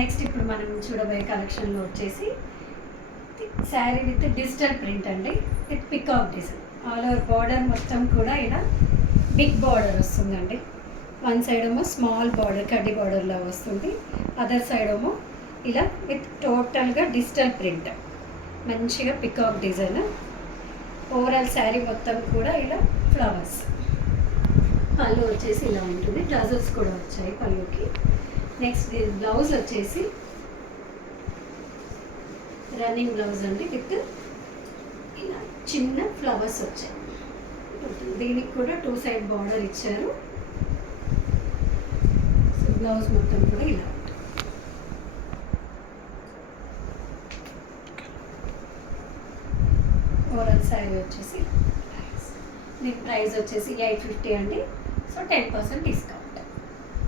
Next ఇప్పుడు మనం చూడబోయే కలెక్షన్లో వచ్చేసి శారీ విత్ డిజిటల్ ప్రింట్ అండి, with peacock design. All over border మొత్తం కూడా ఇలా బిగ్ బార్డర్ వస్తుందండి. వన్ సైడ్ ఏమో స్మాల్ బార్డర్ కడ్డీ బార్డర్లో వస్తుంది, అదర్ సైడ్ ఏమో ఇలా విత్ టోటల్గా డిజిటల్ ప్రింట్, మంచిగా పికాక్ డిజైన్. ఓవరాల్ శారీ మొత్తం కూడా ఇలా ఫ్లవర్స్. పళ్ళు వచ్చేసి ఇలా ఉంటుంది, ట్రజల్స్ కూడా వచ్చాయి పళ్ళుకి. నెక్స్ట్ బ్లౌజ్ వచ్చేసి రన్నింగ్ బ్లౌజ్ అండి, విత్ ఇలా చిన్న ఫ్లవర్స్ వచ్చాయి. దీనికి కూడా 2 సైడ్ బార్డర్ ఇచ్చారు. సో బ్లౌజ్ మొత్తం కూడా ఇలా ఓవరాల్ శారీ వచ్చేసి దీని ప్రైస్ వచ్చేసి 850 అండి. So 10% discount.